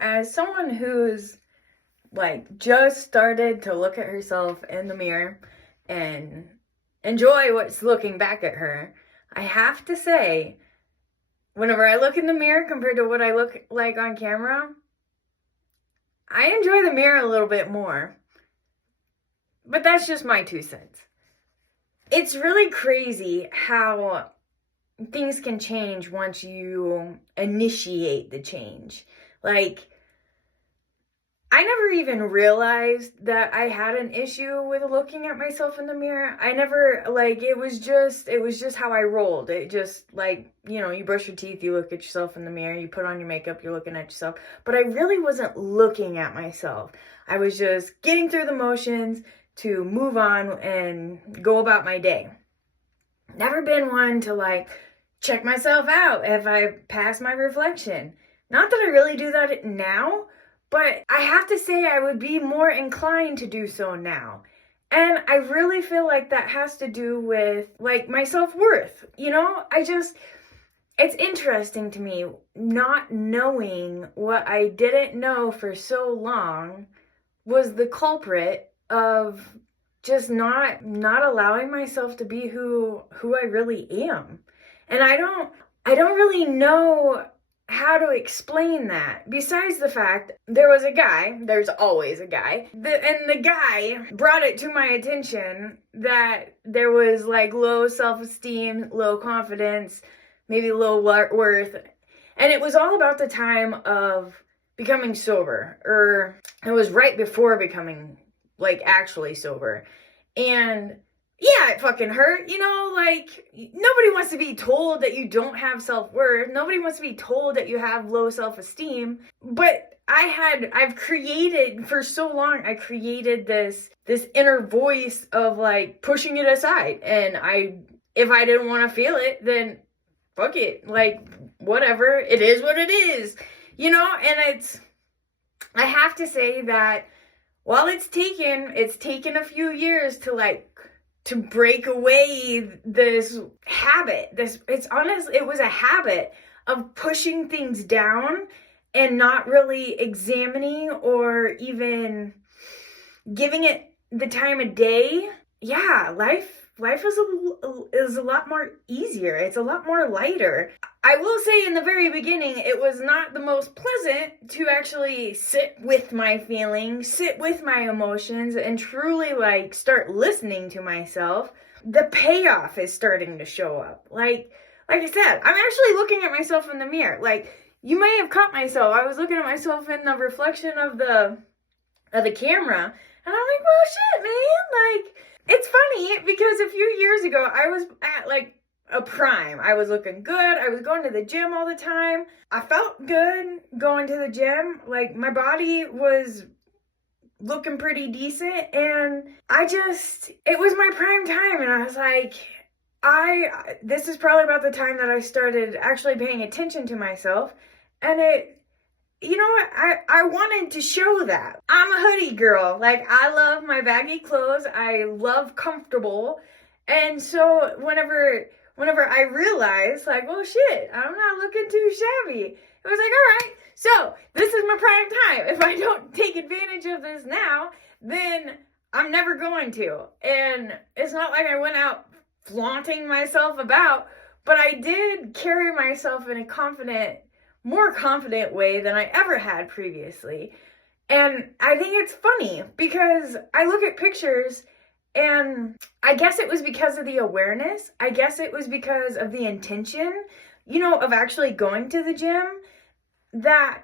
As someone who's just started to look at herself in the mirror and enjoy what's looking back at her, I have to say, whenever I look in the mirror compared to what I look like on camera, I enjoy the mirror a little bit more. But that's just my 2 cents. It's really crazy how things can change once you initiate the change. I never even realized that I had an issue with looking at myself in the mirror. I never, it was just how I rolled. It just, you brush your teeth, you look at yourself in the mirror, you put on your makeup, you're looking at yourself. But I really wasn't looking at myself. I was just getting through the motions to move on and go about my day. Never been one to, check myself out if I pass my reflection. Not that I really do that now, but I have to say I would be more inclined to do so now. And I really feel like that has to do with, my self-worth. It's interesting to me not knowing what I didn't know for so long was the culprit of just not allowing myself to be who I really am. And I don't really know how to explain that. Besides the fact, there's always a guy, and the guy brought it to my attention that there was low self-esteem, low confidence, maybe low worth, and it was all about the time of becoming sober, or it was right before becoming actually sober. And yeah, it fucking hurt, nobody wants to be told that you don't have self-worth. Nobody wants to be told that you have low self-esteem. But I've created, for so long, I created this inner voice of pushing it aside. And if I didn't want to feel it, then fuck it. Whatever, it is what it is, and I have to say that while it's taken a few years to break away this habit. It was a habit of pushing things down and not really examining or even giving it the time of day. Yeah, life is a lot more easier. It's a lot more lighter. I will say in the very beginning, it was not the most pleasant to actually sit with my feelings, sit with my emotions, and truly start listening to myself. The payoff is starting to show up. Like I said, I'm actually looking at myself in the mirror. You may have caught myself. I was looking at myself in the reflection of the camera, and I'm like, well, shit, man. It's funny because a few years ago, I was at a prime. I was looking good. I was going to the gym all the time. I felt good going to the gym. My body was looking pretty decent, and it was my prime time, and I was like, this is probably about the time that I started actually paying attention to myself, and I wanted to show that. I'm a hoodie girl. I love my baggy clothes. I love comfortable. And so whenever I realized, well, shit, I'm not looking too shabby, it was all right, so this is my prime time. If I don't take advantage of this now, then I'm never going to. And it's not like I went out flaunting myself about, but I did carry myself in a more confident way than I ever had previously. And I think it's funny because I look at pictures, and I guess it was because of the awareness. I guess it was because of the intention, of actually going to the gym, that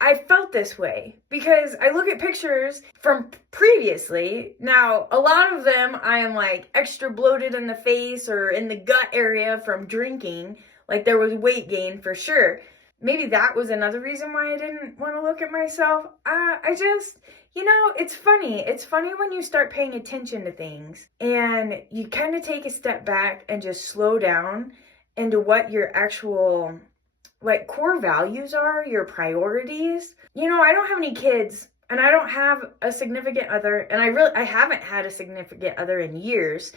I felt this way. Because I look at pictures from previously. Now, a lot of them I am extra bloated in the face or in the gut area from drinking. There was weight gain for sure. Maybe that was another reason why I didn't want to look at myself. It's funny. It's funny when you start paying attention to things and you kind of take a step back and just slow down into what your actual core values are, your priorities. I don't have any kids, and I don't have a significant other, and I haven't had a significant other in years.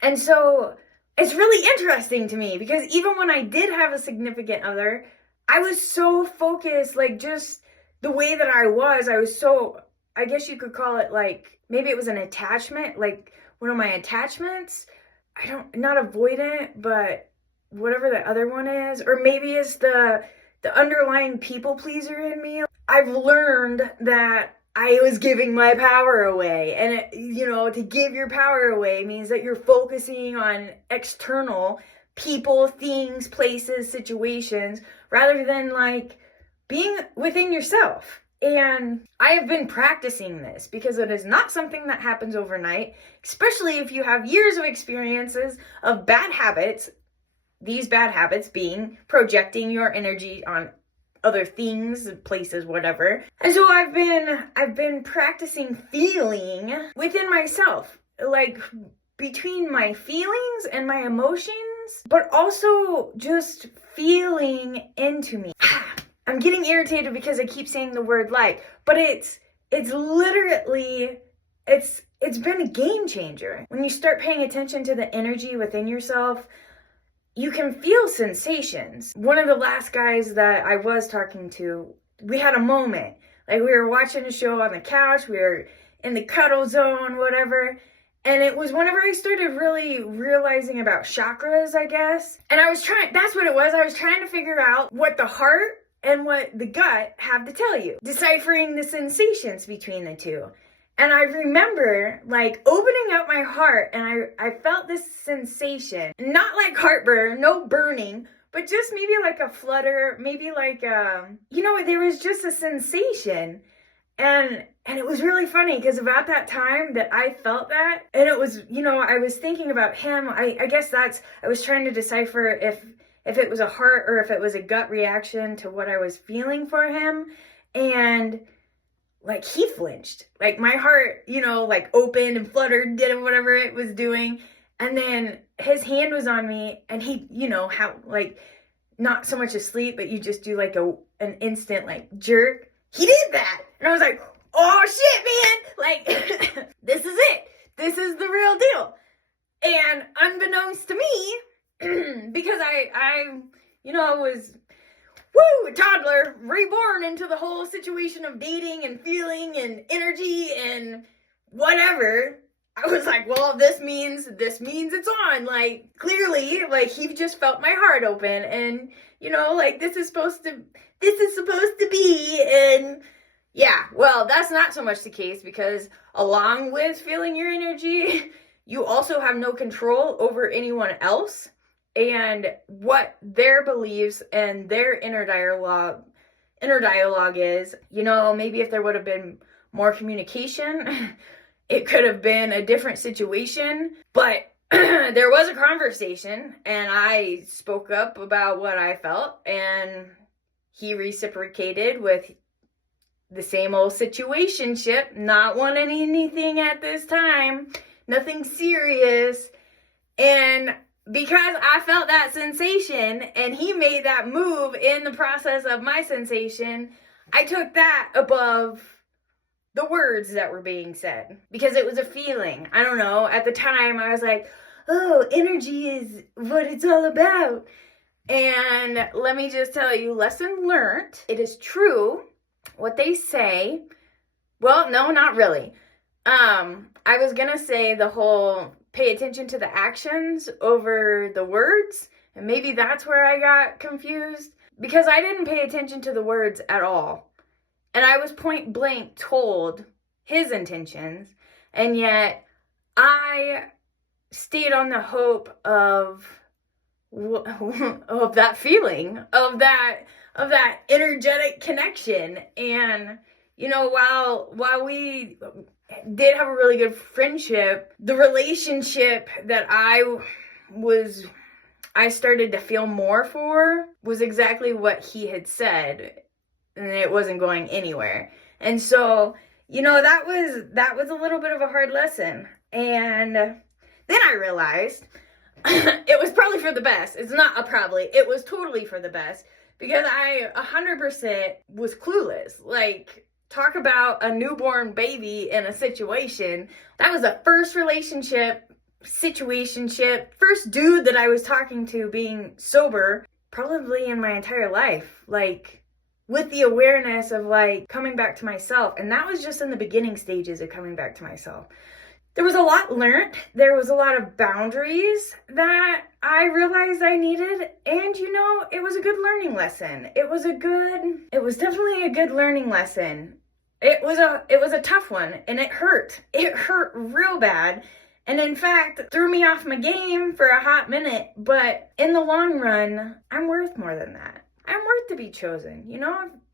And so it's really interesting to me because even when I did have a significant other, I was so focused, just the way that I was so, I guess you could call it like, maybe it was an attachment, like one of my attachments. Not avoidant, but whatever the other one is. Or maybe it's the underlying people pleaser in me. I've learned that I was giving my power away. And, to give your power away means that you're focusing on external people, things, places, situations, rather than like being within yourself. And I have been practicing this because it is not something that happens overnight, especially if you have years of experiences of bad habits. These bad habits being projecting your energy on other things, places, whatever. And so I've been practicing feeling within myself, like between my feelings and my emotions, but also just feeling into me. I'm getting irritated because I keep saying the word like, but it's literally, it's been a game changer. When you start paying attention to the energy within yourself, you can feel sensations. One of the last guys that I was talking to, we had a moment. Like, we were watching a show on the couch, we were in the cuddle zone, whatever. And it was whenever I started really realizing about chakras, I guess. And that's what it was. I was trying to figure out what the heart and what the gut have to tell you, deciphering the sensations between the two. And I remember like opening up my heart, and I felt this sensation, not like heartburn, no burning, but just maybe like a flutter, maybe like, there was just a sensation. And it was really funny because about that time that I felt that, and it was, I was thinking about him. I guess I was trying to decipher if it was a heart or if it was a gut reaction to what I was feeling for him. And like, he flinched. Like, my heart, like opened and fluttered, did whatever it was doing. And then his hand was on me, and he, how, like, not so much asleep, but you just do like an instant like jerk. He did that. And I was like, oh shit, man. Like, this is it. This is the real deal. And unbeknownst to me, because I was, a toddler, reborn into the whole situation of dating and feeling and energy and whatever, I was like, well, this means it's on. Like, clearly, like, he just felt my heart open, and, like, this is supposed to be, and yeah, well, that's not so much the case, because along with feeling your energy, you also have no control over anyone else and what their beliefs and their inner dialogue is. Maybe if there would have been more communication, it could have been a different situation, but there was a conversation, and I spoke up about what I felt, and he reciprocated with the same old situationship, not wanting anything at this time, nothing serious. And because I felt that sensation and he made that move in the process of my sensation, I took that above the words that were being said, because it was a feeling. I don't know. At the time, I was like, oh, energy is what it's all about. And let me just tell you, lesson learned. It is true what they say. Well, no, not really. I was gonna say the whole pay attention to the actions over the words, and maybe that's where I got confused, because I didn't pay attention to the words at all. And I was point blank told his intentions, and yet I stayed on the hope of that feeling, of that energetic connection. And while we did have a really good friendship, the relationship that I started to feel more for was exactly what he had said, and it wasn't going anywhere. And so, that was a little bit of a hard lesson. And then I realized it was probably for the best. It's not a probably. It was totally for the best, because I 100% was clueless. Like, talk about a newborn baby in a situation. That was the first situationship, first dude that I was talking to being sober, probably in my entire life. Like, with the awareness of like coming back to myself. And that was just in the beginning stages of coming back to myself. There was a lot learned. There was a lot of boundaries that I realized I needed. And it was a good learning lesson. It was definitely a good learning lesson. It was a tough one, and it hurt. It hurt real bad. And in fact, threw me off my game for a hot minute. But in the long run, I'm worth more than that. I'm worth to be chosen.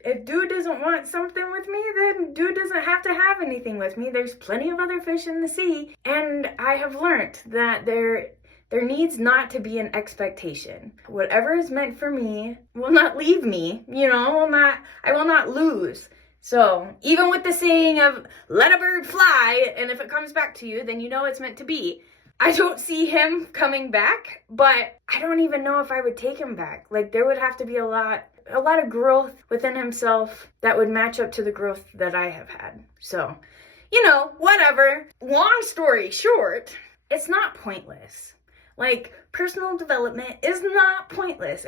If dude doesn't want something with me, then dude doesn't have to have anything with me. There's plenty of other fish in the sea. And I have learned that there needs not to be an expectation. Whatever is meant for me will not leave me. I will not lose. So even with the saying of let a bird fly, and if it comes back to you, then it's meant to be. I don't see him coming back, but I don't even know if I would take him back. Like, there would have to be a lot of growth within himself that would match up to the growth that I have had. So, whatever. Long story short, it's not pointless. Like, personal development is not pointless.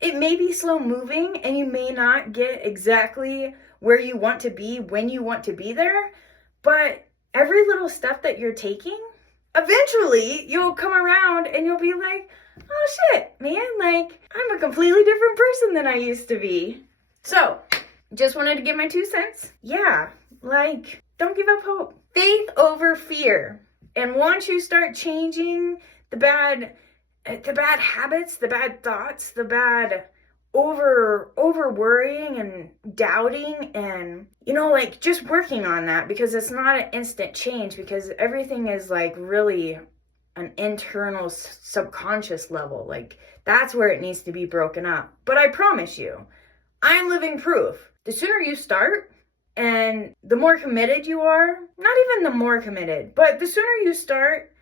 It may be slow moving and you may not get exactly where you want to be when you want to be there, but every little step that you're taking, eventually you'll come around and you'll be like, oh shit, man, like I'm a completely different person than I used to be. So, just wanted to give my 2 cents. Yeah, like, don't give up hope. Faith over fear. And once you start changing the bad habits, the bad thoughts, the bad over worrying and doubting, and just working on that, because it's not an instant change, because everything is like really an internal subconscious level. Like, that's where it needs to be broken up. But I promise you, I'm living proof. The sooner you start and the more committed you are, not even the more committed, but the sooner you start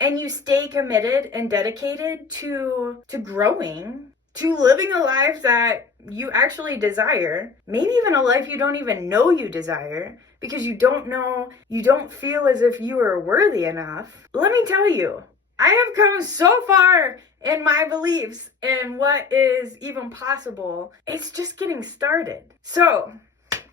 and you stay committed and dedicated to growing, to living a life that you actually desire, maybe even a life you don't even know you desire, because you don't feel as if you are worthy enough. Let me tell you, I have come so far in my beliefs and what is even possible. It's just getting started. So,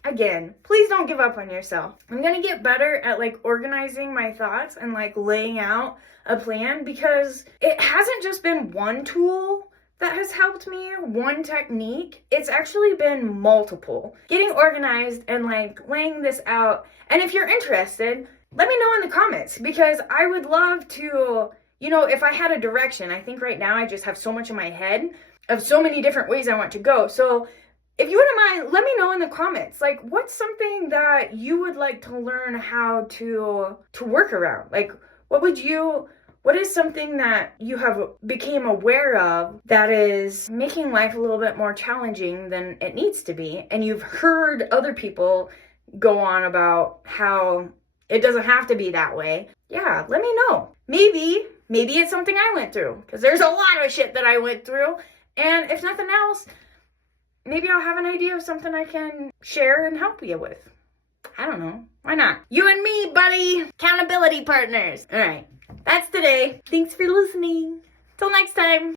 again, please don't give up on yourself. I'm going to get better at organizing my thoughts and laying out a plan, because it hasn't just been one tool that has helped me, one technique. It's actually been multiple. Getting organized and laying this out. And if you're interested, let me know in the comments, because I would love to, if I had a direction. I think right now I just have so much in my head of so many different ways I want to go. So if you wouldn't mind, let me know in the comments, what's something that you would like to learn how to work around? What is something that you have became aware of that is making life a little bit more challenging than it needs to be? And you've heard other people go on about how it doesn't have to be that way. Yeah, let me know. Maybe it's something I went through, because there's a lot of shit that I went through. And if nothing else, maybe I'll have an idea of something I can share and help you with. I don't know. Why not? You and me, buddy. Accountability partners. All right. That's today. Thanks for listening. Till next time.